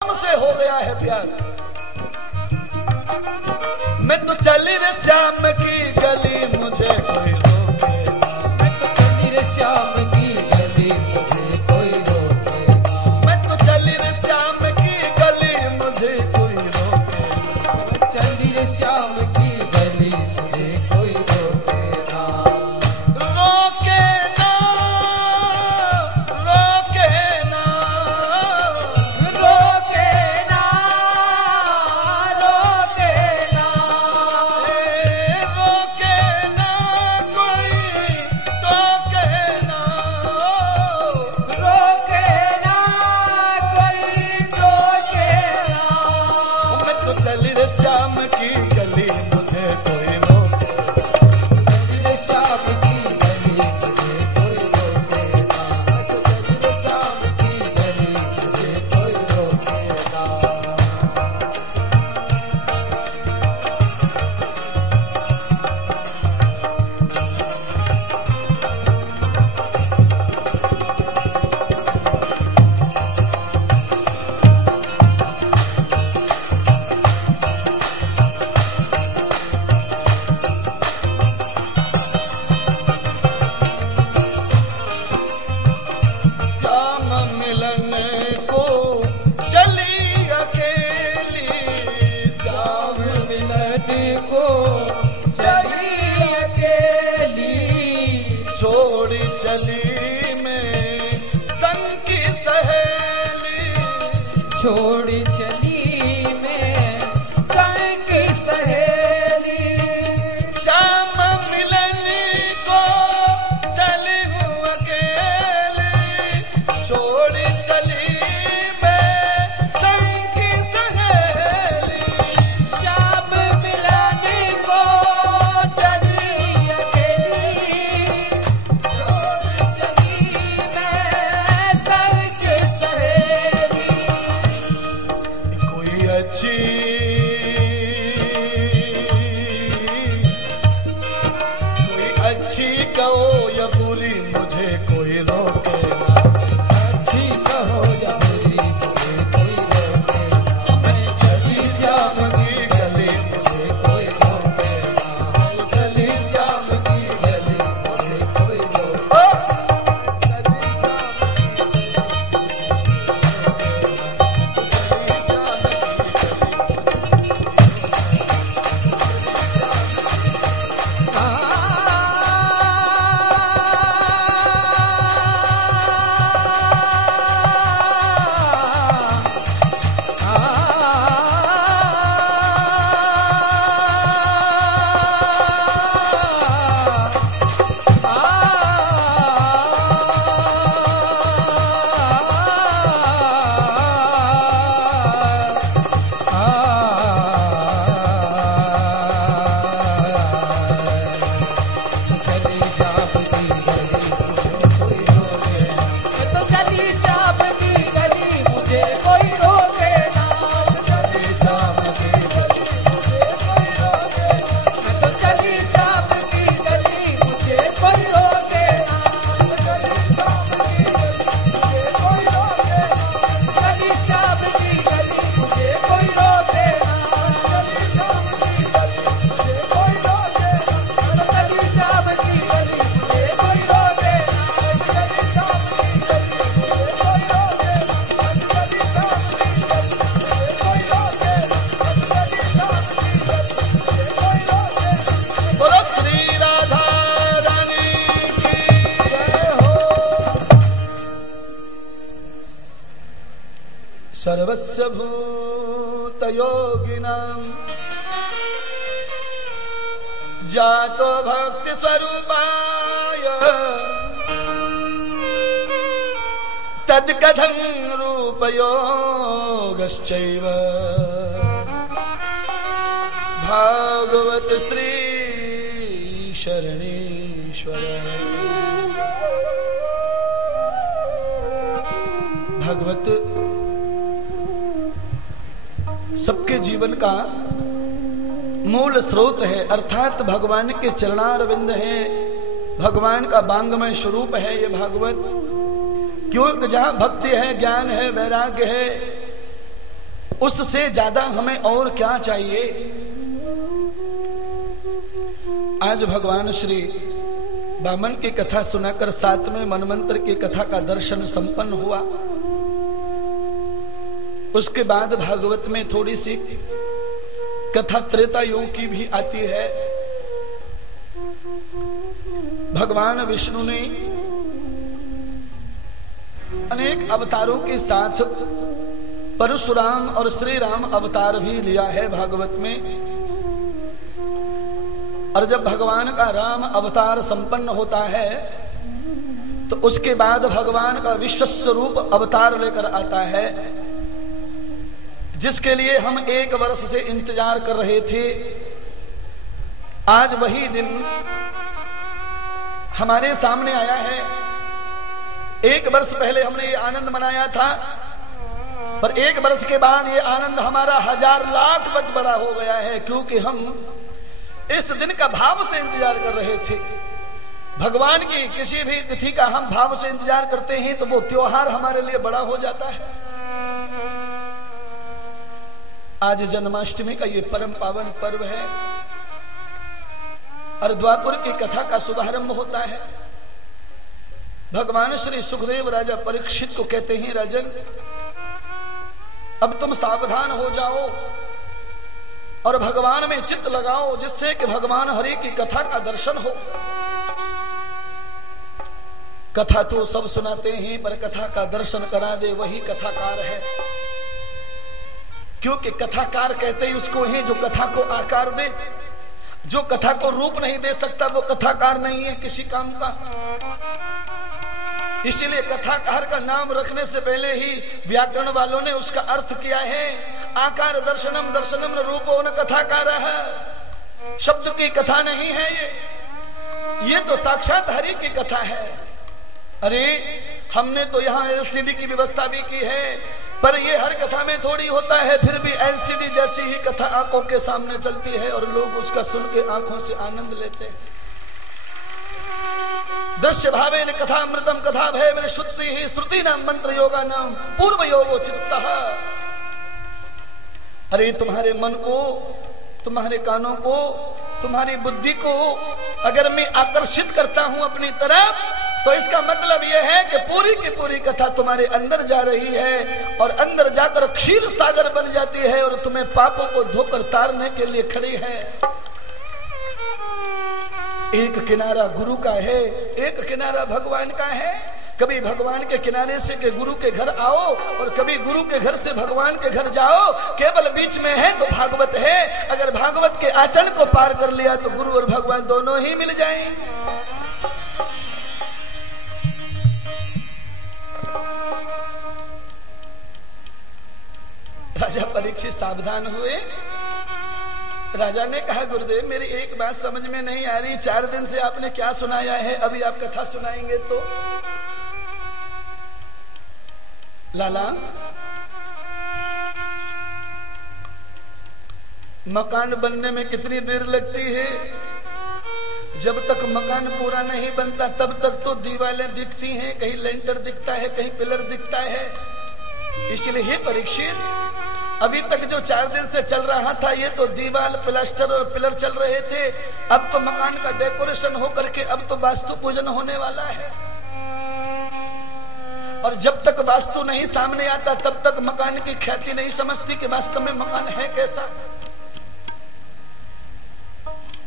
से हो गया है प्यार। मैं तो चली रे श्याम की गली मुझे कोई रोके ना। मैं तो चली रे श्याम की गली मुझे कोई रोके ना। मैं तो चली रे श्याम की गली मुझे कोई रोके ना। मैं चली रे श्याम की गली मुझे कोई रोके ना। रोके ना, रोके ना, रोके ना, रोके ना, रोके ना कोई टोके ना। रोके ना कोई टोके ना। मैं तो चली रे श्याम की गली मुझे कोई रोके ना। चली रे श्याम की गली मुझे कोई रोके ना। चली रे श्याम की गली मुझे कोई रोके ना। श्याम मिलन को चली अकेली। श्याम श्याम मिलन को चली अकेली। छोड़ी चली मैं संग की सहेली। छोड़ी चली मैं संग की सहेली। श्याम मिलन को चली हूँ अकेली। छोड़ी चली मैं संग की सहेली। श्याम मिलन को चली अकेली। छोड़ी चली मैं संग की सहेली। कोई अच्छी कहो या बुरी मुझे कोई रोके ना। अच्छी कहो या बुरी मुझे कोई रोके ना। मैं चली श्याम की गली मुझे कोई रोके ना। चली श्याम की गली मुझे कोई रोके ओ! बोलो श्री राधा रानी की जय हो। सर्वस्य भूतयोगिनां जातो भक्ति स्वरूपाय तद्कथं रूपयोगश्चैव भागवत श्री शरणेश्वर। भागवत सबके जीवन का मूल स्रोत है, अर्थात भगवान के चरणारविंद है, भगवान का बांगमय स्वरूप है ये भागवत। क्योंकि जहां भक्ति है, ज्ञान है, वैराग्य है, उससे ज्यादा हमें और क्या चाहिए। आज भगवान श्री वामन की कथा सुनाकर 7वें मनमंत्र की कथा का दर्शन संपन्न हुआ। उसके बाद भागवत में थोड़ी सी कथा त्रेता युग की भी आती है। भगवान विष्णु ने अनेक अवतारों के साथ परशुराम और श्री राम अवतार भी लिया है भागवत में। और जब भगवान का राम अवतार संपन्न होता है तो उसके बाद भगवान का विश्व स्वरूप अवतार लेकर आता है, जिसके लिए हम 1 वर्ष से इंतजार कर रहे थे। आज वही दिन हमारे सामने आया है। 1 वर्ष पहले हमने ये आनंद मनाया था, पर 1 वर्ष के बाद ये आनंद हमारा 1000 लाख बट बड़ा हो गया है, क्योंकि हम इस दिन का भाव से इंतजार कर रहे थे। भगवान की किसी भी तिथि का हम भाव से इंतजार करते हैं तो वो त्योहार हमारे लिए बड़ा हो जाता है। आज जन्माष्टमी का ये परम पावन पर्व है और द्वापर की कथा का शुभारंभ होता है। भगवान श्री सुखदेव राजा परीक्षित को कहते हैं, राजन अब तुम सावधान हो जाओ और भगवान में चित्त लगाओ, जिससे कि भगवान हरि की कथा का दर्शन हो। कथा तो सब सुनाते हैं, पर कथा का दर्शन करा दे वही कथाकार है। क्योंकि कथाकार कहते ही उसको है जो कथा को आकार दे। जो कथा को रूप नहीं दे सकता वो कथाकार नहीं है किसी काम का। इसीलिए कथाकार का नाम रखने से पहले ही व्याकरण वालों ने उसका अर्थ किया है, आकार दर्शनम दर्शनम न रूपो न कथाकार है। शब्द की कथा नहीं है ये तो साक्षात हरि की कथा है। अरे हमने तो यहाँ एलसीडी की व्यवस्था भी की है, पर ये हर कथा में थोड़ी होता है। फिर भी एलसीडी जैसी ही कथा आंखों के सामने चलती है और लोग उसका सुन के आंखों से आनंद लेते हैं। दृश्य भावे न कथा अमृतम कथा भय मेरे श्रुति ही श्रुति नाम मंत्र योगा नाम पूर्व योगो चित्तः। अरे तुम्हारे मन को, तुम्हारे कानों को, तुम्हारी बुद्धि को अगर मैं आकर्षित करता हूं अपनी तरफ, तो इसका मतलब यह है कि पूरी की पूरी कथा तुम्हारे अंदर जा रही है और अंदर जाकर क्षीर सागर बन जाती है और तुम्हें पापों को धोकर तारने के लिए खड़ी है। एक किनारा गुरु का है, एक किनारा भगवान का है। कभी भगवान के किनारे से के गुरु के घर आओ और कभी गुरु के घर से भगवान के घर जाओ। केवल बीच में है तो भागवत है। अगर भागवत के आचरण को पार कर लिया तो गुरु और भगवान दोनों ही मिल जाएंगे। राजा परीक्षित सावधान हुए। राजा ने कहा, गुरुदेव मेरी एक बात समझ में नहीं आ रही, 4 दिन से आपने क्या सुनाया है, अभी आप कथा सुनाएंगे तो? लाला, मकान बनने में कितनी देर लगती है? जब तक मकान पूरा नहीं बनता तब तक तो दीवारें दिखती हैं, कहीं लेंटर दिखता है, कहीं पिलर दिखता है। इसलिए ही परीक्षित, अभी तक जो 4 दिन से चल रहा था ये तो दीवार, प्लास्टर और पिलर चल रहे थे। अब तो मकान का डेकोरेशन होकर के अब तो वास्तु पूजन होने वाला है। और जब तक वास्तु नहीं सामने आता तब तक मकान की ख्याति नहीं समझती कि वास्तव में मकान है कैसा।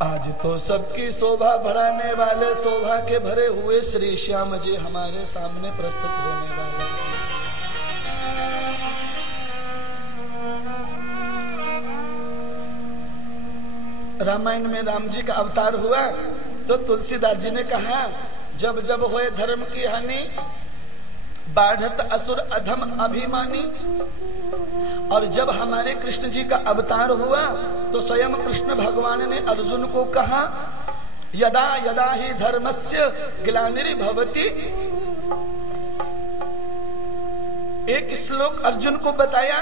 आज तो सबकी शोभा बढ़ाने वाले, शोभा के भरे हुए श्री श्याम जी हमारे सामने प्रस्तुत होने वाले। रामायण में राम जी का अवतार हुआ तो तुलसीदास जी ने कहा, जब जब होए धर्म की हानि, बाढ़त असुर अधम अभिमानी। और जब हमारे कृष्ण जी का अवतार हुआ तो स्वयं कृष्ण भगवान ने अर्जुन को कहा, यदा यदा ही धर्मस्य ग्लानिर्भवति। एक श्लोक अर्जुन को बताया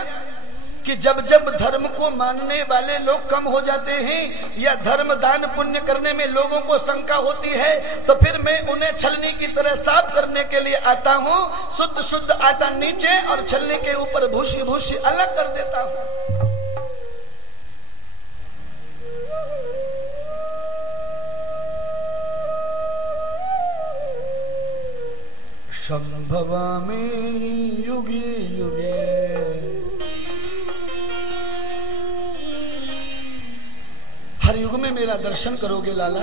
कि जब जब धर्म को मानने वाले लोग कम हो जाते हैं या धर्म दान पुण्य करने में लोगों को शंका होती है, तो फिर मैं उन्हें छलनी की तरह साफ करने के लिए आता हूँ। शुद्ध शुद्ध आटा नीचे और छलनी के ऊपर भूसी भूसी अलग कर देता हूँ। संभवामि युगे युगे, हर युग में मेरा दर्शन करोगे लाला।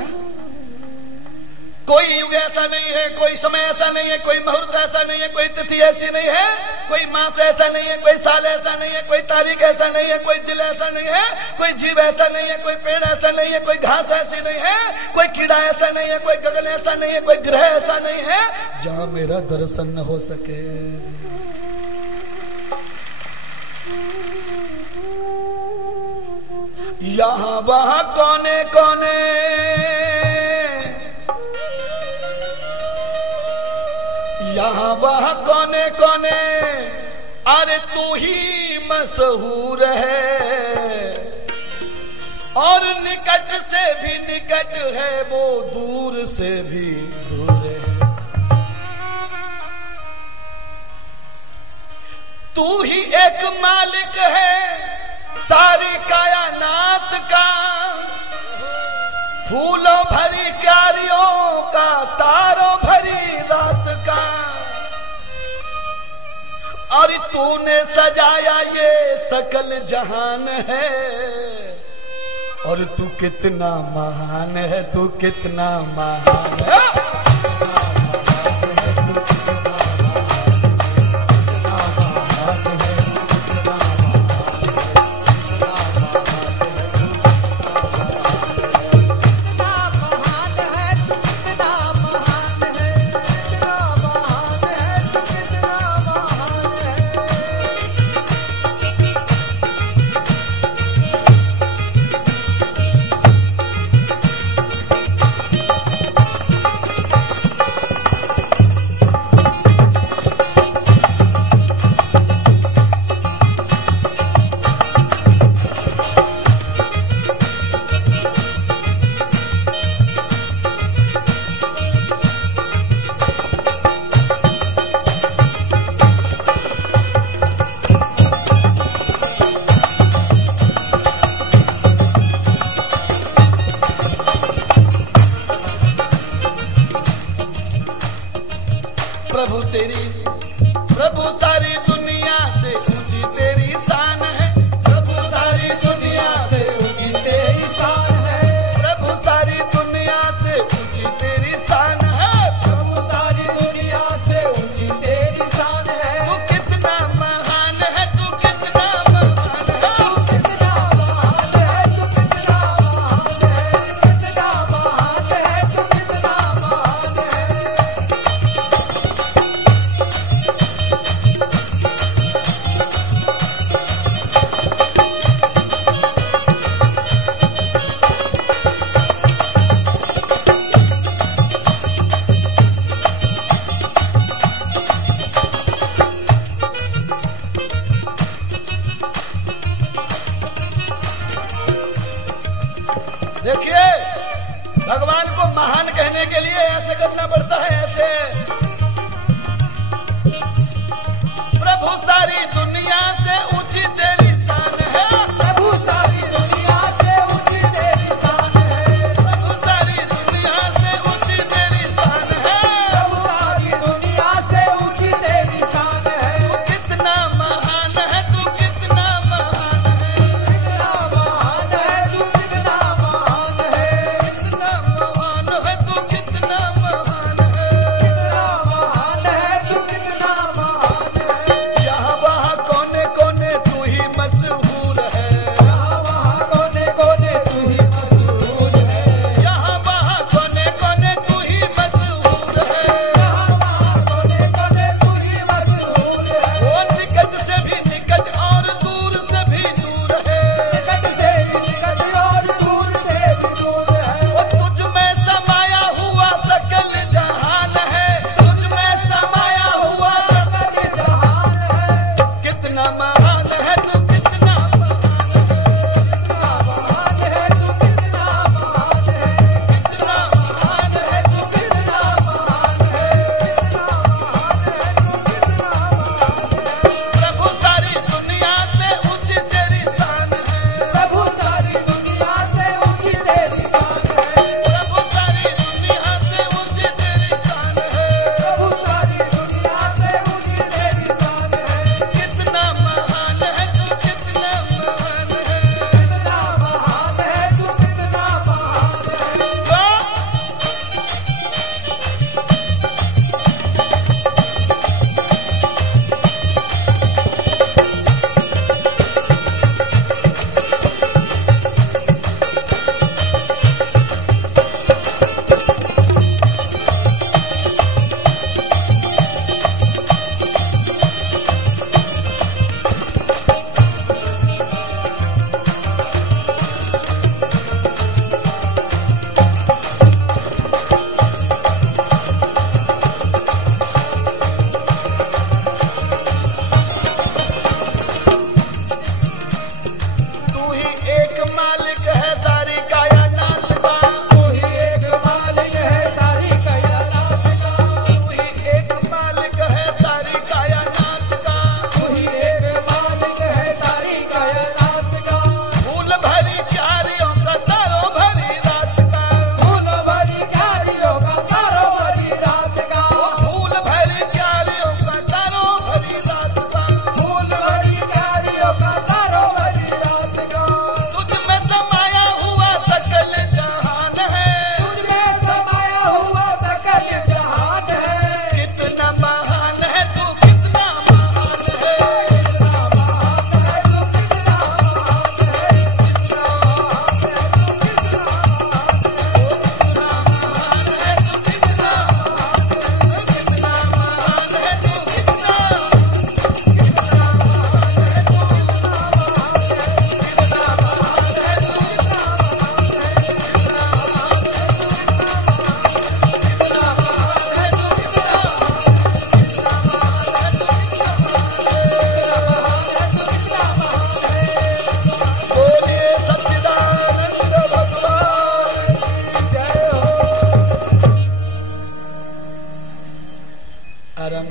कोई युग ऐसा नहीं है, कोई समय ऐसा नहीं है, कोई मुहूर्त ऐसा नहीं है, कोई तिथि ऐसी नहीं है, कोई मास ऐसा नहीं है, कोई साल ऐसा नहीं है, कोई तारीख ऐसा नहीं है, कोई दिल ऐसा नहीं है, कोई जीव ऐसा नहीं है, कोई पेड़ ऐसा नहीं है, कोई घास ऐसी नहीं है, कोई कीड़ा ऐसा नहीं है, कोई गगन ऐसा नहीं है, कोई ग्रह ऐसा नहीं है जहां मेरा दर्शन न हो सके। यहाँ वहां कोने कोने यहाँ वहां कोने कोने, अरे तू ही मशहूर है। और निकट से भी निकट है, वो दूर से भी दूर है। तू ही एक मालिक है सारी कायनात का, फूलों भरी क्यारियों का, तारों भरी रात का। और तूने सजाया ये सकल जहान है, और तू कितना महान है, तू कितना महान है।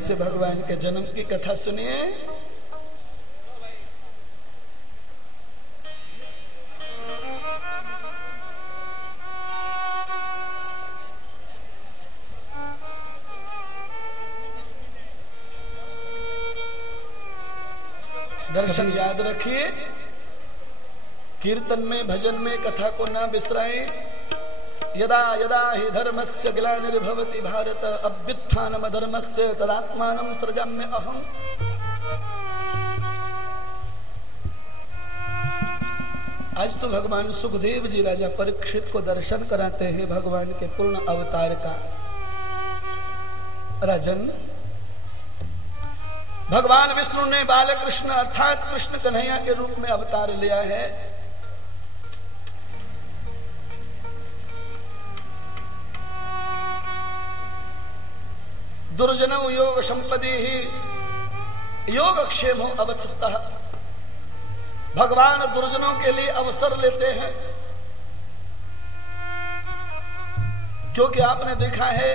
से भगवान के जन्म की कथा सुनिए। दर्शन याद रखिए, कीर्तन में भजन में कथा को ना बिसराएं। यदा यदा हि धर्मस्य ग्लानिर्भवति भारत अभ्युत्थानम धर्मस्य तदात्मानं सृजाम्य अहम्। आज तो भगवान सुखदेव जी राजा परीक्षित को दर्शन कराते हैं भगवान के पूर्ण अवतार का। राजन, भगवान विष्णु ने बालकृष्ण अर्थात कृष्ण कन्हैया के रूप में अवतार लिया है। दुर्जनौ योग संपदि ही योग क्षेमो अवत्सतः। भगवान दुर्जनों के लिए अवसर लेते हैं, क्योंकि आपने देखा है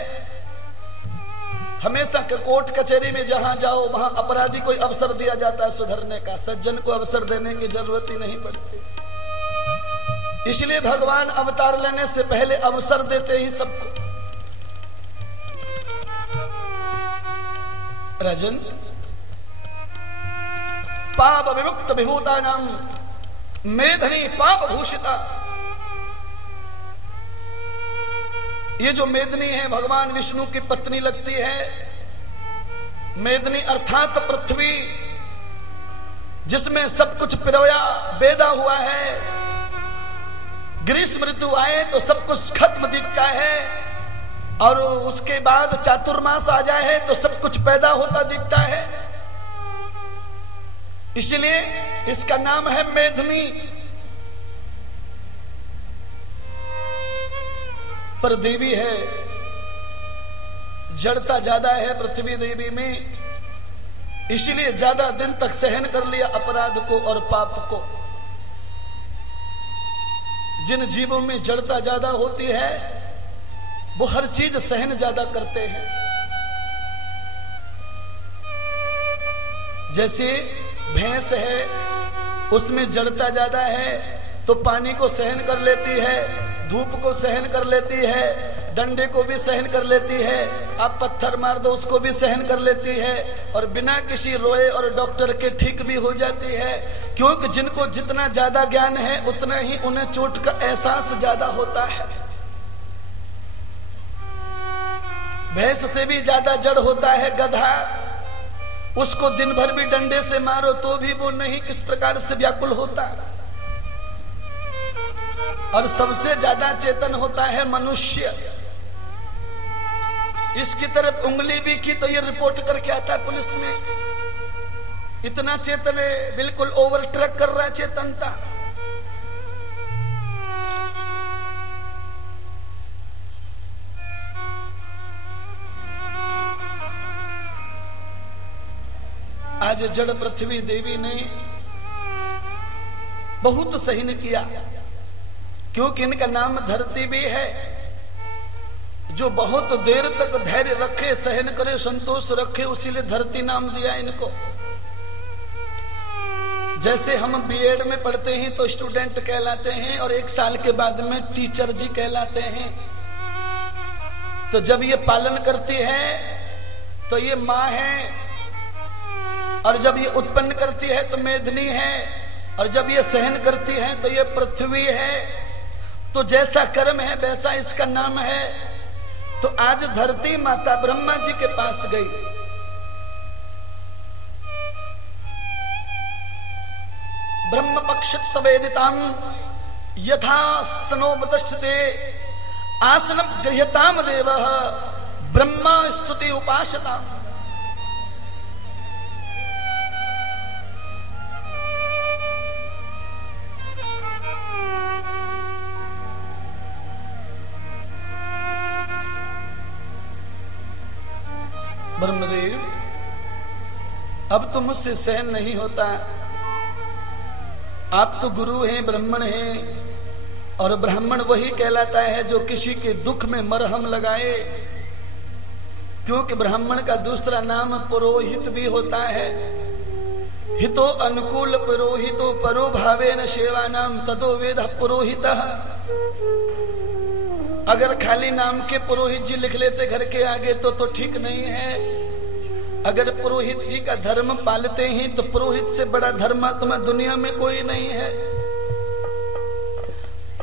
हमेशा कोर्ट कचहरी में जहां जाओ वहां अपराधी को अवसर दिया जाता है सुधरने का, सज्जन को अवसर देने की जरूरत ही नहीं पड़ती। इसलिए भगवान अवतार लेने से पहले अवसर देते ही सबको। राजन, पाप विमुक्त विभूतानां मेधनी पाप भूषिता। ये जो मेदनी है भगवान विष्णु की पत्नी लगती है। मेदनी अर्थात पृथ्वी, जिसमें सब कुछ पिरोया बेदा हुआ है। ग्रीष्म ऋतु आए तो सब कुछ खत्म दिखता है, और उसके बाद चातुर्मास आ जाए तो सब कुछ पैदा होता दिखता है। इसलिए इसका नाम है मेदनी। पर देवी है, जड़ता ज्यादा है पृथ्वी देवी में, इसलिए ज्यादा दिन तक सहन कर लिया अपराध को और पाप को। जिन जीवों में जड़ता ज्यादा होती है वो हर चीज सहन ज्यादा करते हैं। जैसे भैंस है, उसमें जड़ता ज्यादा है तो पानी को सहन कर लेती है, धूप को सहन कर लेती है, डंडे को भी सहन कर लेती है, आप पत्थर मार दो उसको भी सहन कर लेती है, और बिना किसी रोए और डॉक्टर के ठीक भी हो जाती है। क्योंकि जिनको जितना ज्यादा ज्ञान है उतना ही उन्हें चोट का एहसास ज्यादा होता है। भैंस से भी ज्यादा जड़ होता है गधा, उसको दिन भर भी डंडे से मारो तो भी वो नहीं किस प्रकार से व्याकुल होता। और सबसे ज्यादा चेतन होता है मनुष्य। इसकी तरफ उंगली भी की तो ये रिपोर्ट करके आता है पुलिस में, इतना चेतन है, बिल्कुल ओवर ट्रैक कर रहा है चेतनता। आज जड़ पृथ्वी देवी ने बहुत सहन किया, क्योंकि इनका नाम धरती भी है। जो बहुत देर तक धैर्य रखे, सहन करे, संतोष रखे, उसीलिए धरती नाम दिया इनको। जैसे हम बीएड में पढ़ते हैं तो स्टूडेंट कहलाते हैं, और 1 साल के बाद में टीचर जी कहलाते हैं। तो जब ये पालन करती है तो ये माँ है, और जब ये उत्पन्न करती है तो मेदनी है, और जब ये सहन करती है तो ये पृथ्वी है। तो जैसा कर्म है वैसा इसका नाम है। तो आज धरती माता ब्रह्मा जी के पास गई। ब्रह्म पक्षित वेदिताम यथा सनो प्रतिष्ठिते आसनम गृह्यताम देवः ब्रह्मा स्तुति उपासता। ब्रह्मदेव, अब तो मुझसे सहन नहीं होता। आप तो गुरु हैं, ब्राह्मण हैं, और ब्राह्मण वही कहलाता है जो किसी के दुख में मरहम लगाए, क्योंकि ब्राह्मण का दूसरा नाम पुरोहित भी होता है। हितो अनुकूल पुरोहितो परो भावेन सेवा नाम ततो वेद पुरोहितः। अगर खाली नाम के पुरोहित जी लिख लेते घर के आगे तो ठीक नहीं है। अगर पुरोहित जी का धर्म पालते हैं तो पुरोहित से बड़ा धर्मात्मा दुनिया में कोई नहीं है।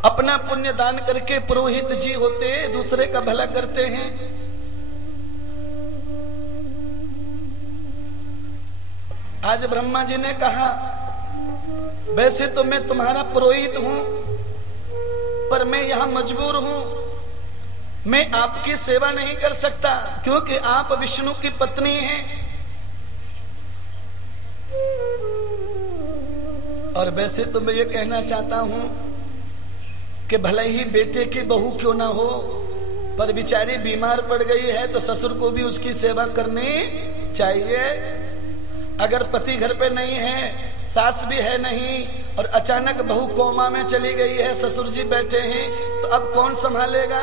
अपना पुण्य दान करके पुरोहित जी होते, दूसरे का भला करते हैं। आज ब्रह्मा जी ने कहा, वैसे तो मैं तुम्हारा पुरोहित हूं, पर मैं यहां मजबूर हूं, मैं आपकी सेवा नहीं कर सकता, क्योंकि आप विष्णु की पत्नी हैं। और वैसे तो मैं ये कहना चाहता हूं कि भले ही बेटे की बहू क्यों ना हो, पर बेचारी बीमार पड़ गई है तो ससुर को भी उसकी सेवा करनी चाहिए। अगर पति घर पे नहीं है, सास भी है नहीं, और अचानक बहू कोमा में चली गई है, ससुर जी बैठे हैं, तो अब कौन संभालेगा?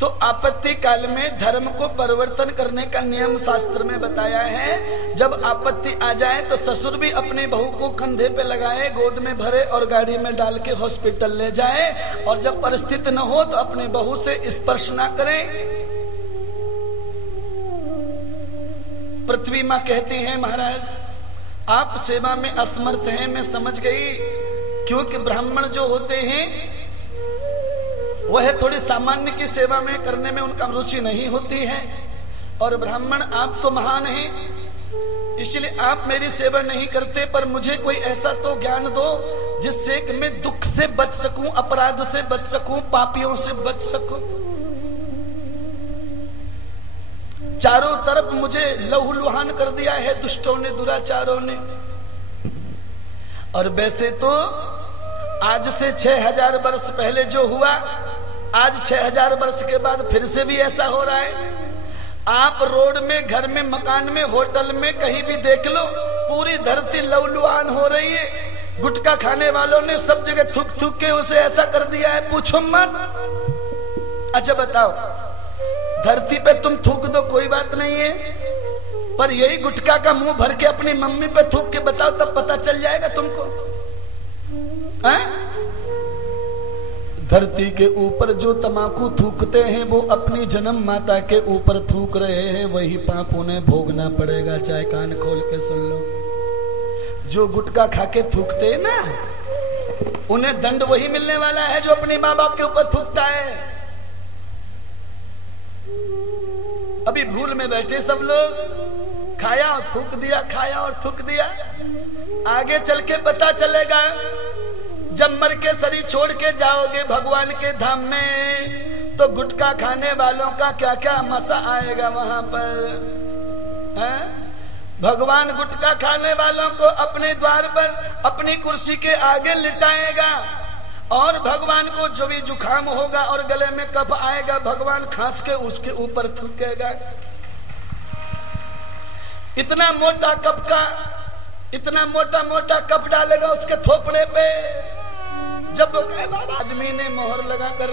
तो आपत्ति काल में धर्म को परिवर्तन करने का नियम शास्त्र में बताया है। जब आपत्ति आ जाए तो ससुर भी अपनी बहू को कंधे पे लगाए, गोद में भरे और गाड़ी में डाल के हॉस्पिटल ले जाए, और जब परिस्थिति न हो तो अपनी बहू से स्पर्श ना करें। पृथ्वी माँ कहती हैं, महाराज आप सेवा में असमर्थ हैं, मैं समझ गई, क्योंकि ब्राह्मण जो होते हैं वह थोड़ी सामान्य की सेवा में करने में उनका रुचि नहीं होती है, और ब्राह्मण आप तो महान हैं, इसलिए आप मेरी सेवा नहीं करते, पर मुझे कोई ऐसा तो ज्ञान दो जिससे कि मैं दुख से बच सकूं, अपराध से बच सकूं, पापियों से बच सकूं। चारों तरफ मुझे लहूलुहान कर दिया है दुष्टों ने, दुराचारों ने। और वैसे तो आज से 6000 वर्ष पहले जो हुआ, आज 6000 वर्ष के बाद फिर से भी ऐसा हो रहा है। आप रोड में, घर में, मकान में, होटल में कहीं भी देख लो, पूरी धरती लहूलुहान हो रही है। गुटखा खाने वालों ने सब जगह थूक थूक के उसे ऐसा कर दिया है, पूछो मत। अच्छा बताओ, धरती पे तुम थूक दो कोई बात नहीं है, पर यही गुटखा का मुंह भर के अपनी मम्मी पे थूक के बताओ, तब पता चल जाएगा तुमको। धरती के ऊपर जो तमाकू थूकते हैं वो अपनी जन्म माता के ऊपर थूक रहे हैं, वही पाप उन्हें भोगना पड़ेगा, चाहे कान खोल के सुन लो। जो गुटखा खा के थूकते हैं ना, उन्हें दंड वही मिलने वाला है जो अपने माँ बाप के ऊपर थूकता है। अभी भूल में बैठे सब लोग, खाया और थूक दिया, खाया और थूक दिया। आगे चल के पता चलेगा, जब मर के शरीर छोड़ के जाओगे भगवान के धाम में, तो गुटखा खाने वालों का क्या क्या मजा आएगा वहां पर। भगवान गुटखा खाने वालों को अपने द्वार पर अपनी कुर्सी के आगे लिटाएगा, और भगवान को जो भी जुखाम होगा और गले में कफ आएगा, भगवान खांस के उसके ऊपर थूकेगा। इतना मोटा कप का, इतना मोटा मोटा कप डालेगा उसके थोपड़े पे। जब आदमी ने मोहर लगाकर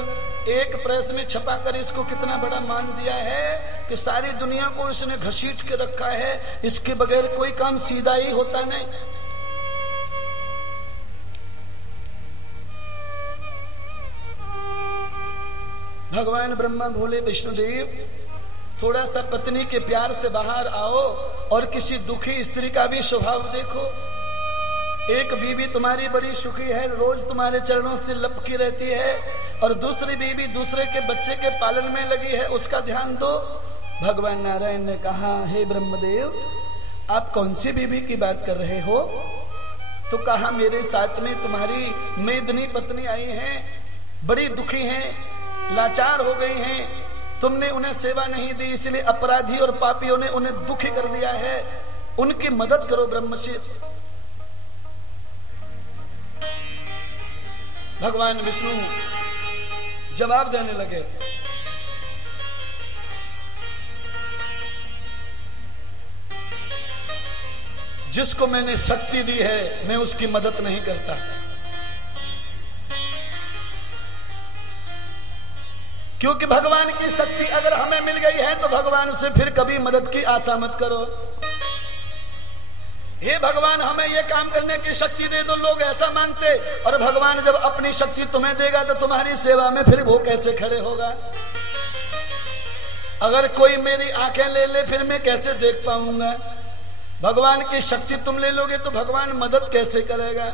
एक प्रेस में छपा कर इसको कितना बड़ा मान दिया है कि सारी दुनिया को इसने घसीट के रखा है, इसके बगैर कोई काम सीधा ही होता नहीं। भगवान ब्रह्मा बोले, विष्णुदेव थोड़ा सा पत्नी के प्यार से बाहर आओ और किसी दुखी स्त्री का भी स्वभाव देखो। एक बीवी तुम्हारी बड़ी सुखी है, रोज तुम्हारे चरणों से लपकी रहती है, और दूसरी बीवी दूसरे के बच्चे के पालन में लगी है, उसका ध्यान दो। भगवान नारायण ने कहा, हे ब्रह्मदेव आप कौन सी बीवी की बात कर रहे हो? तो कहा, मेरे साथ में तुम्हारी मेदनी पत्नी आई है, बड़ी दुखी हैं, लाचार हो गई हैं, तुमने उन्हें सेवा नहीं दी, इसलिए अपराधी और पापियों ने उन्हें दुखी कर दिया है, उनकी मदद करो ब्रह्मशि। भगवान विष्णु जवाब देने लगे, जिसको मैंने शक्ति दी है मैं उसकी मदद नहीं करता। क्योंकि भगवान की शक्ति अगर हमें मिल गई है तो भगवान से फिर कभी मदद की आशा मत करो। हे भगवान हमें ये काम करने की शक्ति दे दो, लोग ऐसा मांगते, और भगवान जब अपनी शक्ति तुम्हें देगा तो तुम्हारी सेवा में फिर वो कैसे खड़े होगा। अगर कोई मेरी आंखें ले ले फिर मैं कैसे देख पाऊंगा। भगवान की शक्ति तुम ले लोगे तो भगवान मदद कैसे करेगा।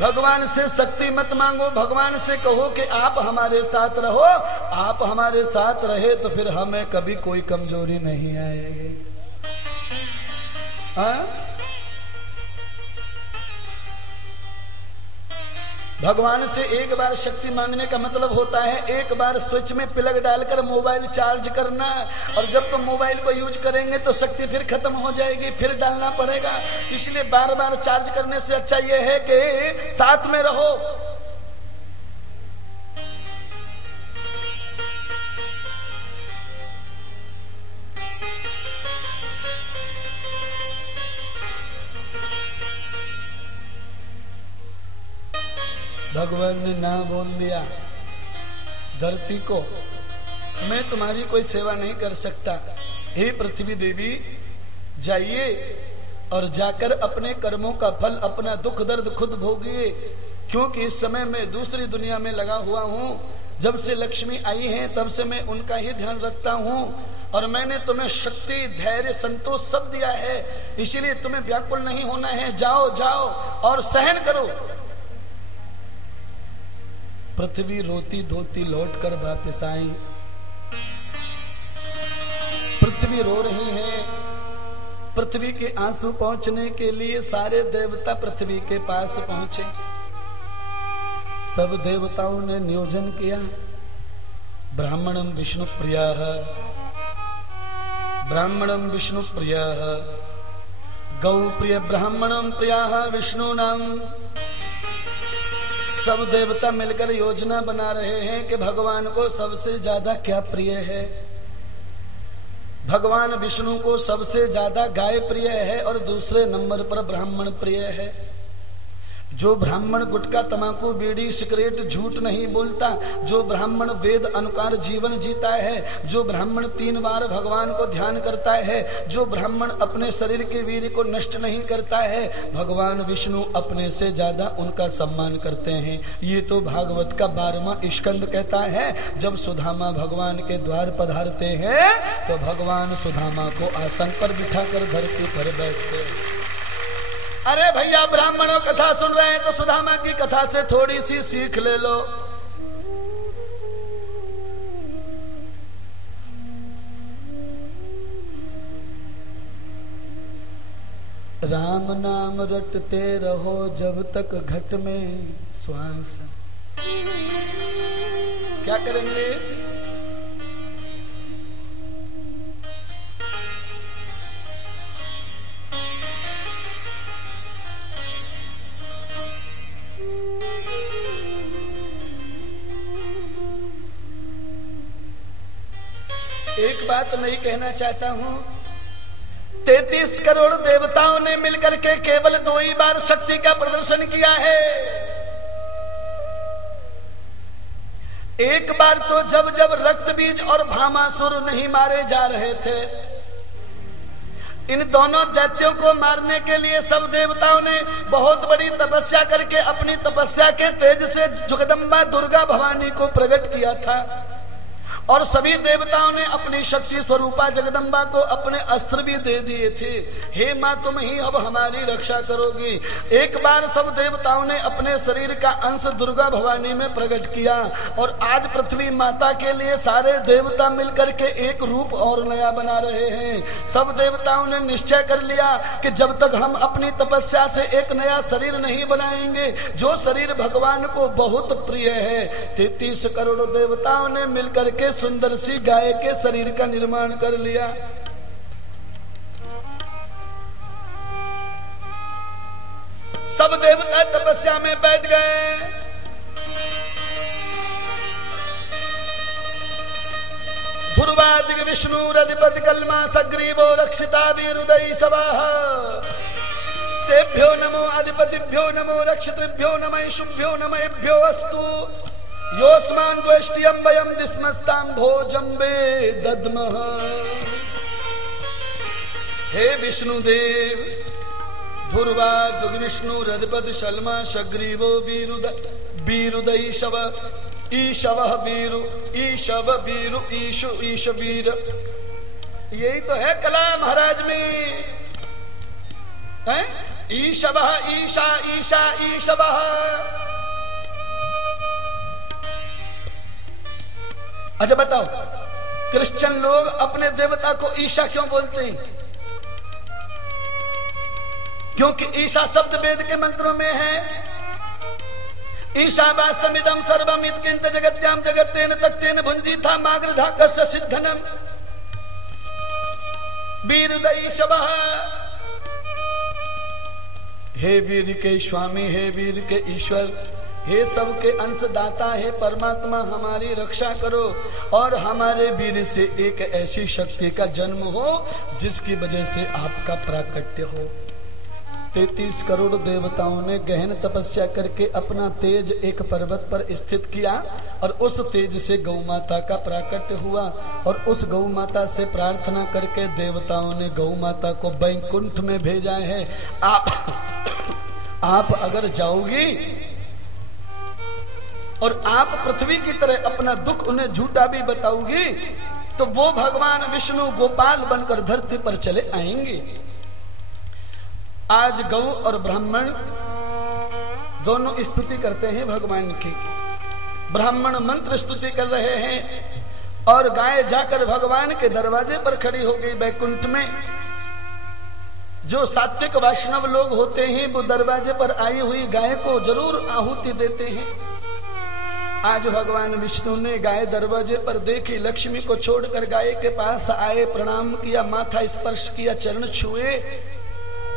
भगवान से शक्ति मत मांगो, भगवान से कहो कि आप हमारे साथ रहो। आप हमारे साथ रहे तो फिर हमें कभी कोई कमजोरी नहीं आएगी। भगवान से एक बार शक्ति मांगने का मतलब होता है एक बार स्विच में प्लग डालकर मोबाइल चार्ज करना, और जब तुम मोबाइल को यूज करेंगे तो शक्ति फिर खत्म हो जाएगी, फिर डालना पड़ेगा। इसलिए बार बार चार्ज करने से अच्छा यह है कि साथ में रहो। भगवान ने ना बोल दिया धरती को, मैं तुम्हारी कोई सेवा नहीं कर सकता। हे पृथ्वी देवी, जाइए और जाकर अपने कर्मों का फल, अपना दुख दर्द खुद भोगिए, क्योंकि इस समय मैं दूसरी दुनिया में लगा हुआ हूँ। जब से लक्ष्मी आई है तब से मैं उनका ही ध्यान रखता हूँ, और मैंने तुम्हें शक्ति, धैर्य, संतोष सब दिया है, इसीलिए तुम्हें व्याकुल नहीं होना है। जाओ जाओ और सहन करो। पृथ्वी रोती धोती लौटकर वापस आई। पृथ्वी रो रही है। पृथ्वी के आंसू पहुंचने के लिए सारे देवता पृथ्वी के पास पहुंचे। सब देवताओं ने नियोजन किया, ब्राह्मणम विष्णु प्रियः, ब्राह्मणम विष्णु प्रियः, गौ प्रिय ब्राह्मणम प्रियः विष्णु नाम। सब देवता मिलकर योजना बना रहे हैं कि भगवान को सबसे ज्यादा क्या प्रिय है। भगवान विष्णु को सबसे ज्यादा गाय प्रिय है और दूसरे नंबर पर ब्राह्मण प्रिय है। जो ब्राह्मण गुटखा, तंबाकू, बीड़ी, सिगरेट, झूठ नहीं बोलता, जो ब्राह्मण वेद अनुसार जीवन जीता है, जो ब्राह्मण 3 बार भगवान को ध्यान करता है, जो ब्राह्मण अपने शरीर के वीर्य को नष्ट नहीं करता है, भगवान विष्णु अपने से ज्यादा उनका सम्मान करते हैं। ये तो भागवत का 12वां स्कंद कहता है। जब सुदामा भगवान के द्वार पधारते हैं तो भगवान सुदामा को आसन पर बिठाकर धरती पर बैठते हैं। अरे भैया, ब्राह्मणों कथा सुन रहे हैं तो सुदामा की कथा से थोड़ी सी सीख ले लो। राम नाम रटते रहो जब तक घट में श्वास। क्या करेंगे? एक बात नहीं कहना चाहता हूं, 33 करोड़ देवताओं ने मिलकर के केवल 2 ही बार शक्ति का प्रदर्शन किया है। एक बार तो जब जब रक्तबीज और भामासुर नहीं मारे जा रहे थे, इन दोनों दैत्यों को मारने के लिए सब देवताओं ने बहुत बड़ी तपस्या करके अपनी तपस्या के तेज से जगदम्बा दुर्गा भवानी को प्रकट किया था, और सभी देवताओं ने अपनी शक्ति स्वरूपा जगदम्बा को अपने अस्त्र भी दे दिए थे। हे माँ, तुम ही अब हमारी रक्षा करोगी। एक बार सब देवताओं ने अपने शरीर का अंश दुर्गा भवानी में प्रकट किया, और आज पृथ्वी माता के लिए सारे देवता मिलकर के एक रूप और नया बना रहे हैं। सब देवताओं ने निश्चय कर लिया कि जब तक हम अपनी तपस्या से एक नया शरीर नहीं बनाएंगे, जो शरीर भगवान को बहुत प्रिय है, 33 करोड़ देवताओं ने मिलकर के सुंदर सी गाय के शरीर का निर्माण कर लिया। सब देवता तपस्या में बैठ गए। ध्रुवादिक विष्णु रधिपति कलमा सग्रीवो रक्षिता वीरुदयी सवाह। तेभ्यो नमो अधिपतिभ्यो नमो रक्षितृभ्यो नमः शुभ्यो नमःभ्यो अस्तु। योस्मान द्वेष्टियम वयम दिस्मस्ताम भोजम्बे दद्मः। हे विष्णुदेव, ध्रुवा दुर्विष्णु रदपद शल्मा शग्रीवो वीरुद ईशव वीरु ईशव वीरु ईशु ईश वीर। यही तो है कला महाराज में, है? ईशव ईशा ईशा ईशव। अच्छा बताओ, क्रिश्चियन लोग अपने देवता को ईशा क्यों बोलते हैं? क्योंकि ईशा शब्द वेद के मंत्रों में है। ईशावास्यमिदं सर्वम यत्किंच जगत्याम जगत्तेन तक्तेन भुंजीथा मागृधा कस्य सिद्धनम वीरदैशवः। हे वीर के स्वामी, हे वीर के ईश्वर, हे सबके अंशदाता, हे परमात्मा, हमारी रक्षा करो और हमारे वीर से एक ऐसी शक्ति का जन्म हो जिसकी वजह से आपका प्राकट्य हो। 33 करोड़ देवताओं ने गहन तपस्या करके अपना तेज एक पर्वत पर स्थित किया और उस तेज से गौ माता का प्राकट्य हुआ और उस गौ माता से प्रार्थना करके देवताओं ने गौ माता को वैकुंठ में भेजा है। आप अगर जाओगी और आप पृथ्वी की तरह अपना दुख उन्हें झूठा भी बताओगी तो वो भगवान विष्णु गोपाल बनकर धरती पर चले आएंगे। आज गौ और ब्राह्मण दोनों स्तुति करते हैं भगवान की। ब्राह्मण मंत्र स्तुति कर रहे हैं और गाय जाकर भगवान के दरवाजे पर खड़ी हो गई बैकुंठ में। जो सात्विक वैष्णव लोग होते हैं वो दरवाजे पर आई हुई गाय को जरूर आहुति देते हैं। आज भगवान विष्णु ने गाय दरवाजे पर देखी, लक्ष्मी को छोड़कर गाय के पास आए, प्रणाम किया, माथा स्पर्श किया, चरण छुए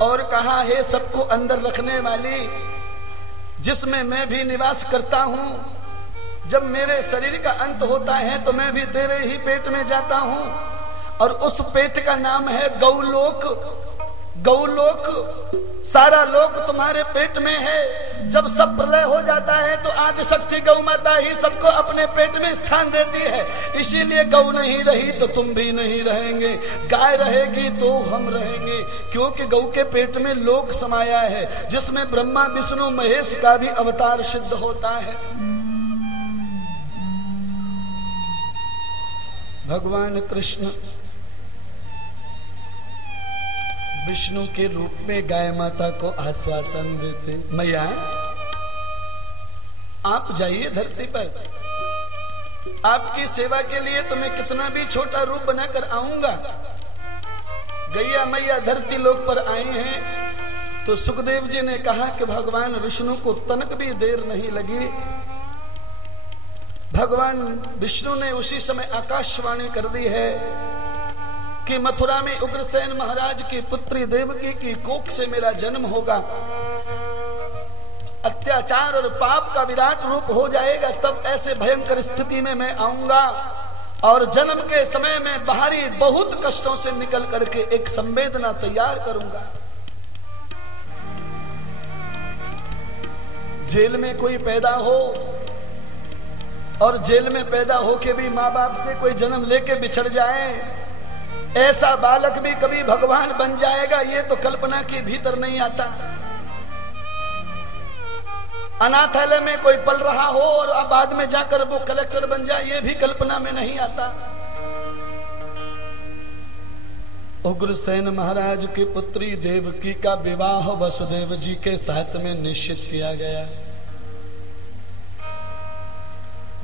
और कहा, हे सबको अंदर रखने वाली, जिसमें मैं भी निवास करता हूं, जब मेरे शरीर का अंत होता है तो मैं भी तेरे ही पेट में जाता हूं और उस पेट का नाम है गौलोक। गौलोक, सारा लोक तुम्हारे पेट में है। जब सब प्रलय हो जाता है तो आदि शक्ति गौ माता ही सबको अपने पेट में स्थान देती है। इसीलिए गौ नहीं रही तो तुम भी नहीं रहेंगे, गाय रहेगी तो हम रहेंगे, क्योंकि गौ के पेट में लोक समाया है जिसमें ब्रह्मा विष्णु महेश का भी अवतार सिद्ध होता है। भगवान कृष्ण विष्णु के रूप में गाय माता को आश्वासन देते, मैया आप जाइए धरती पर, आपकी सेवा के लिए तो मैं कितना भी छोटा रूप बनाकर आऊंगा। गैया मैया धरती लोक पर आई हैं तो सुखदेव जी ने कहा कि भगवान विष्णु को तनक भी देर नहीं लगी। भगवान विष्णु ने उसी समय आकाशवाणी कर दी है कि मथुरा में उग्रसेन महाराज की पुत्री देवकी की कोख से मेरा जन्म होगा, अत्याचार और पाप का विराट रूप हो जाएगा, तब ऐसे भयंकर स्थिति में मैं आऊंगा और जन्म के समय में बाहरी बहुत कष्टों से निकल करके एक संवेदना तैयार करूंगा। जेल में कोई पैदा हो और जेल में पैदा होके भी माँ बाप से कोई जन्म लेके बिछड़ जाए, ऐसा बालक भी कभी भगवान बन जाएगा, ये तो कल्पना के भीतर नहीं आता। अनाथालय में कोई पल रहा हो और अब बाद में जाकर वो कलेक्टर बन जाए, ये भी कल्पना में नहीं आता। उग्रसेन महाराज की पुत्री देवकी का विवाह वसुदेव जी के साथ में निश्चित किया गया।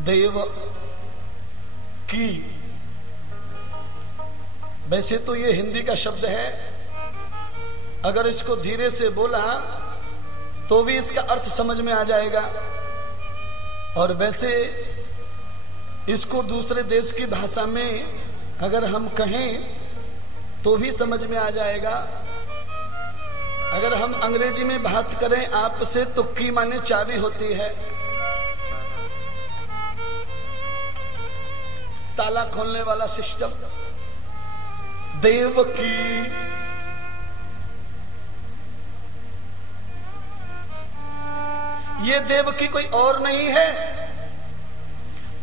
देव की, वैसे तो ये हिंदी का शब्द है, अगर इसको धीरे से बोला तो भी इसका अर्थ समझ में आ जाएगा, और वैसे इसको दूसरे देश की भाषा में अगर हम कहें तो भी समझ में आ जाएगा। अगर हम अंग्रेजी में बात करें आपसे तो की माने चाबी होती है, ताला खोलने वाला सिस्टम। देवकी ये देवकी कोई और नहीं है,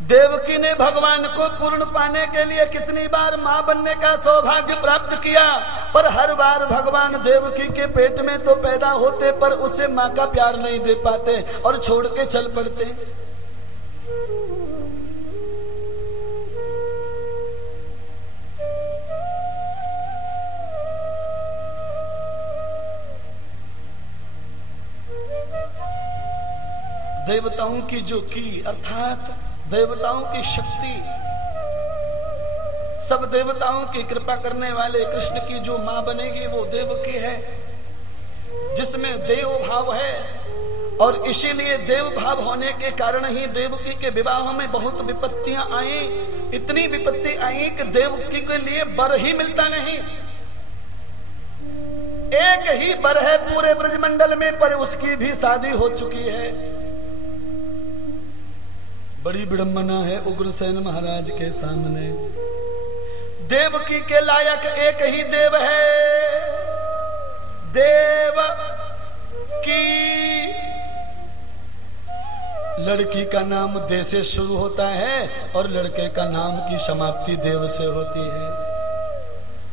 देवकी ने भगवान को पूर्ण पाने के लिए कितनी बार मां बनने का सौभाग्य प्राप्त किया, पर हर बार भगवान देवकी के पेट में तो पैदा होते पर उसे मां का प्यार नहीं दे पाते और छोड़ के चल पड़ते। देवताओं की जो की अर्थात देवताओं की शक्ति, सब देवताओं की कृपा करने वाले कृष्ण की जो मां बनेगी वो देवकी है, जिसमें देव भाव है। और इसीलिए देव भाव होने के कारण ही देवकी के विवाह में बहुत विपत्तियां आई। इतनी विपत्ति आई कि देवकी के लिए वर ही मिलता नहीं। एक ही वर है पूरे ब्रजमंडल में, पर उसकी भी शादी हो चुकी है। बड़ी विडंबना है उग्रसेन महाराज के सामने। देवकी के लायक एक ही देव है, देव की। लड़की का नाम दे से शुरू होता है और लड़के का नाम की समाप्ति देव से होती है।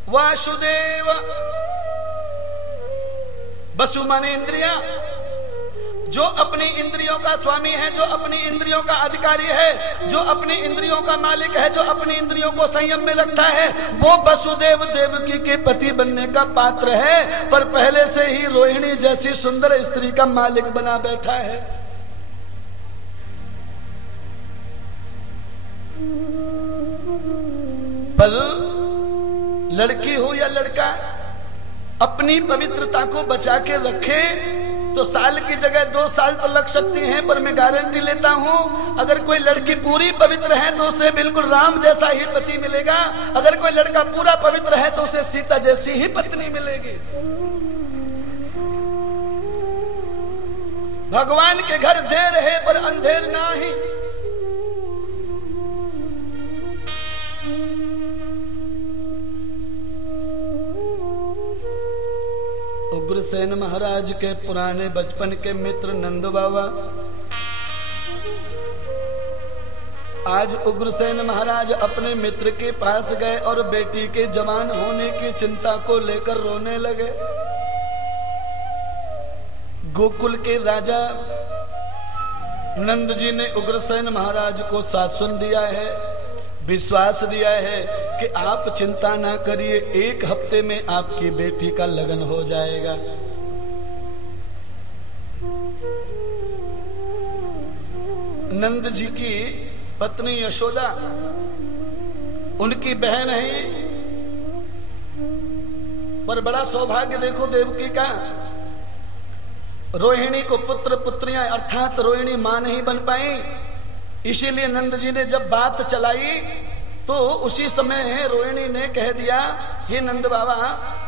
वासुदेव, वसु माने इंद्रिया, जो अपनी इंद्रियों का स्वामी है, जो अपनी इंद्रियों का अधिकारी है, जो अपनी इंद्रियों का मालिक है, जो अपनी इंद्रियों को संयम में रखता है, वो वसुदेव देवकी के पति बनने का पात्र है। पर पहले से ही रोहिणी जैसी सुंदर स्त्री का मालिक बना बैठा है। पर लड़की हो या लड़का, अपनी पवित्रता को बचा के रखे तो साल की जगह 2 साल तो लग सकती हैं, पर मैं गारंटी लेता हूं अगर कोई लड़की पूरी पवित्र है तो उसे बिल्कुल राम जैसा ही पति मिलेगा। अगर कोई लड़का पूरा पवित्र है तो उसे सीता जैसी ही पत्नी मिलेगी। भगवान के घर देर है पर अंधेर नहीं। उग्रसेन महाराज के पुराने बचपन के मित्र नंद बाबा आज उग्रसेन महाराज अपने मित्र के पास गए और बेटी के जवान होने की चिंता को लेकर रोने लगे। गोकुल के राजा नंद जी ने उग्रसेन महाराज को शासन दिया है, विश्वास दिया है कि आप चिंता ना करिए, 1 हफ्ते में आपकी बेटी का लगन हो जाएगा। नंद जी की पत्नी यशोदा उनकी बहन है, पर बड़ा सौभाग्य देखो देवकी का। रोहिणी को पुत्र पुत्रियां अर्थात रोहिणी मां नहीं बन पाई, इसीलिए नंद जी ने जब बात चलाई तो उसी समय रोहिणी ने कह दिया, हे नंद बाबा,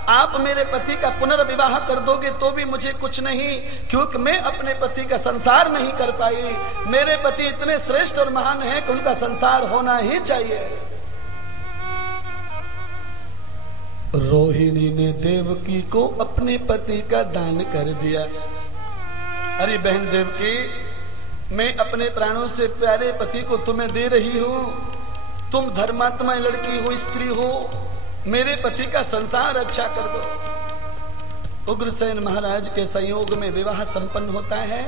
आप मेरे पति का पुनर्विवाह कर दोगे तो भी मुझे कुछ नहीं, क्योंकि मैं अपने पति का संसार नहीं कर पाई। मेरे पति इतने श्रेष्ठ और महान हैं कि उनका संसार होना ही चाहिए। रोहिणी ने देवकी को अपने पति का दान कर दिया। अरे बहन देवकी, मैं अपने प्राणों से प्यारे पति को तुम्हें दे रही हूं। तुम धर्मात्मा लड़की हो, स्त्री हो, मेरे पति का संसार अच्छा कर दो। उग्रसेन महाराज के संयोग में विवाह संपन्न होता है।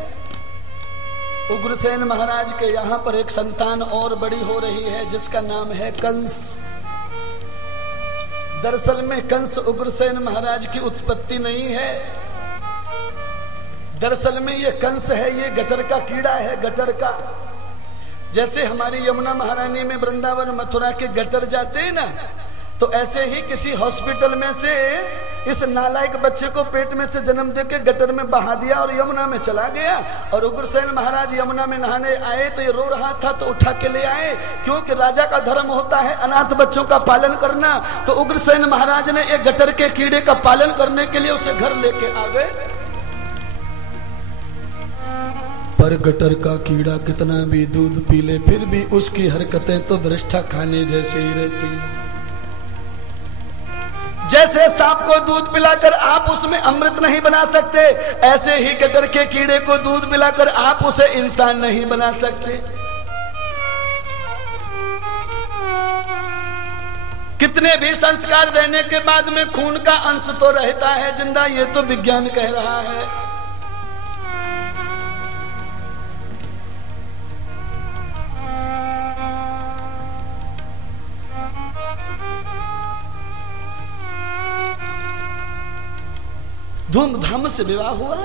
उग्रसेन महाराज के यहाँ पर एक संतान और बड़ी हो रही है जिसका नाम है कंस। दरअसल में कंस उग्रसेन महाराज की उत्पत्ति नहीं है। दरअसल में ये कंस है, ये गटर का कीड़ा है, गटर का। जैसे हमारी यमुना महारानी में वृंदावन मथुरा के गटर जाते हैं ना, तो ऐसे ही किसी हॉस्पिटल में से इस नालायक बच्चे को पेट में से जन्म देके गटर में बहा दिया और यमुना में चला गया। और उग्रसेन महाराज यमुना में नहाने आए तो ये रो रहा था, तो उठा के ले आए, क्योंकि राजा का धर्म होता है अनाथ बच्चों का पालन करना। तो उग्रसेन महाराज ने एक गटर के कीड़े का पालन करने के लिए उसे घर लेके आ गए। पर गटर का कीड़ा कितना भी दूध पी ले फिर भी उसकी हरकतें तो वृष्ठा खाने जैसे ही रहती हैं। जैसे सांप को दूध पिलाकर आप उसमें अमृत नहीं बना सकते, ऐसे ही गटर के कीड़े को दूध पिलाकर आप उसे इंसान नहीं बना सकते। कितने भी संस्कार देने के बाद में खून का अंश तो रहता है जिंदा, ये तो विज्ञान कह रहा है। धूमधाम से विवाह हुआ।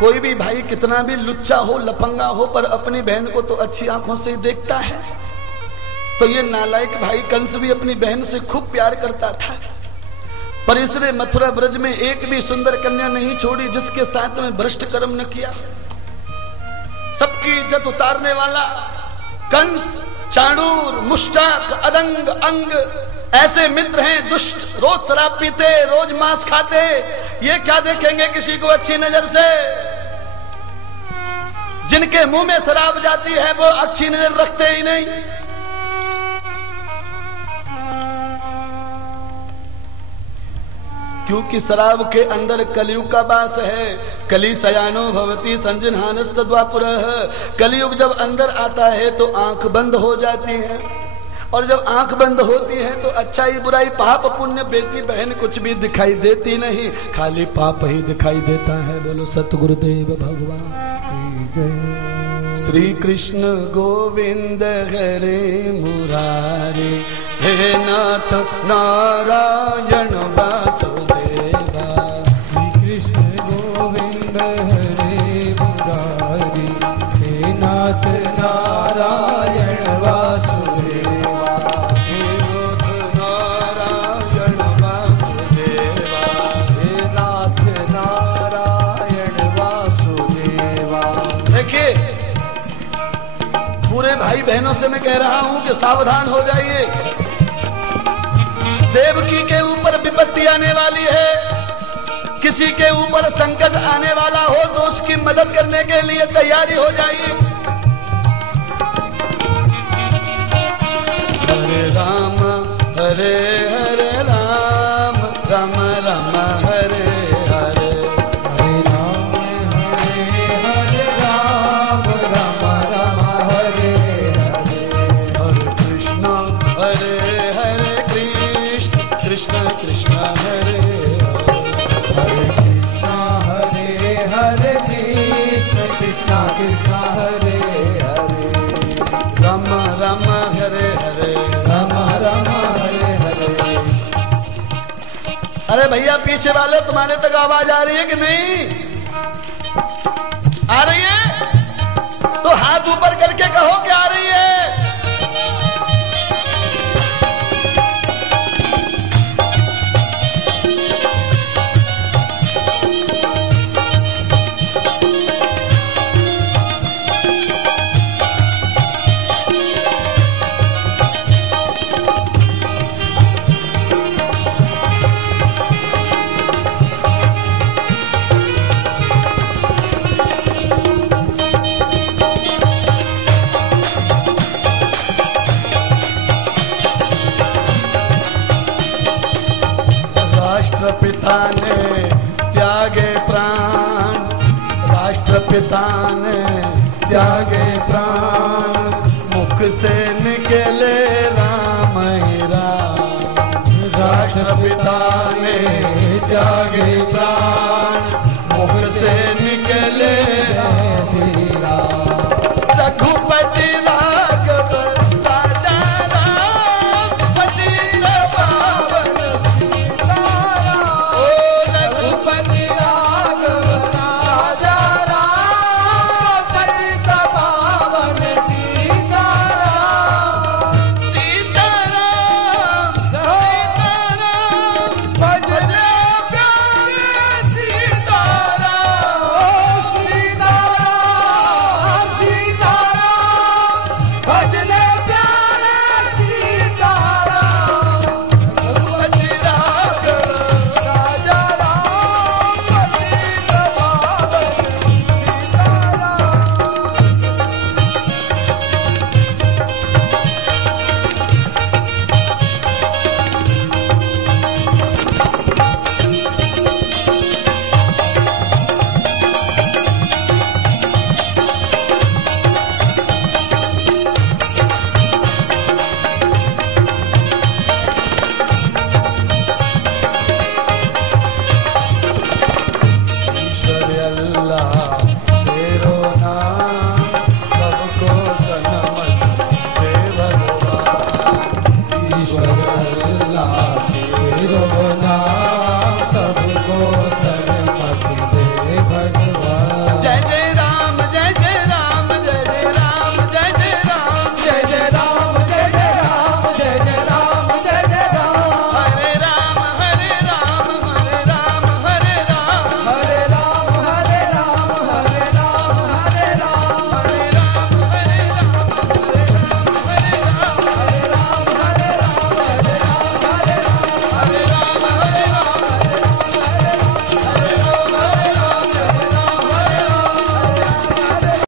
कोई भी भाई कितना भी लुच्चा हो, लफंगा हो, पर अपनी बहन को तो अच्छी आंखों से ही देखता है। तो ये नालायक भाई कंस भी अपनी बहन से खूब प्यार करता था, पर इसने मथुरा ब्रज में एक भी सुंदर कन्या नहीं छोड़ी जिसके साथ में भ्रष्ट कर्म न किया। सबकी इज्जत उतारने वाला कंस, चाणूर, मुष्टाक, अदंग, अंग, ऐसे मित्र हैं दुष्ट, रोज शराब पीते, रोज मांस खाते। ये क्या देखेंगे किसी को अच्छी नजर से? जिनके मुंह में शराब जाती है वो अच्छी नजर रखते ही नहीं। क्योंकि शराब के अंदर कलयुग का वास है। कली सयानो भवती संजनहानस्त द्वापुरः। कलयुग जब अंदर आता है तो आंख बंद हो जाती है, और जब आंख बंद होती है तो अच्छाई बुराई पाप पुण्य बेटी बहन कुछ भी दिखाई देती नहीं, खाली पाप ही दिखाई देता है। बोलो सतगुरुदेव भगवान जय। श्री कृष्ण गोविंद हरे मुरारी, हे नाथ नारायण वासुदेवा। श्री कृष्ण गोविंद हरे मुरारी, हे नाथ नारायण वासुदेवा। नारायण वासुदेवा, हे नाथ नारायण वासुदेवा। देखिए पूरे भाई बहनों से मैं कह रहा हूं कि सावधान हो जाइए। देवकी के ऊपर विपत्ति आने वाली है, किसी के ऊपर संकट आने वाला हो तो उसकी मदद करने के लिए तैयारी हो जाइए। हरे राम हरे हरे राम, राम राम हरे हरे, हरे राम हरे राम, राम राम हरे हरे। हरे कृष्ण कृष्ण कृष्ण हरे हरे कृष्णा हरे हरे, कृष्ण कृष्णा कृष्णा हरे हरे। राम राम हरे हरे, राम राम हरे हरे। अरे भैया पीछे वाले तुम्हारे तक आवाज आ रही है कि नहीं? आ रही है तो हाथ ऊपर करके कहो कि आ रही है। राष्ट्रपिता ने त्यागे प्राण, राष्ट्रपिता ने त्यागे प्राण, मुख से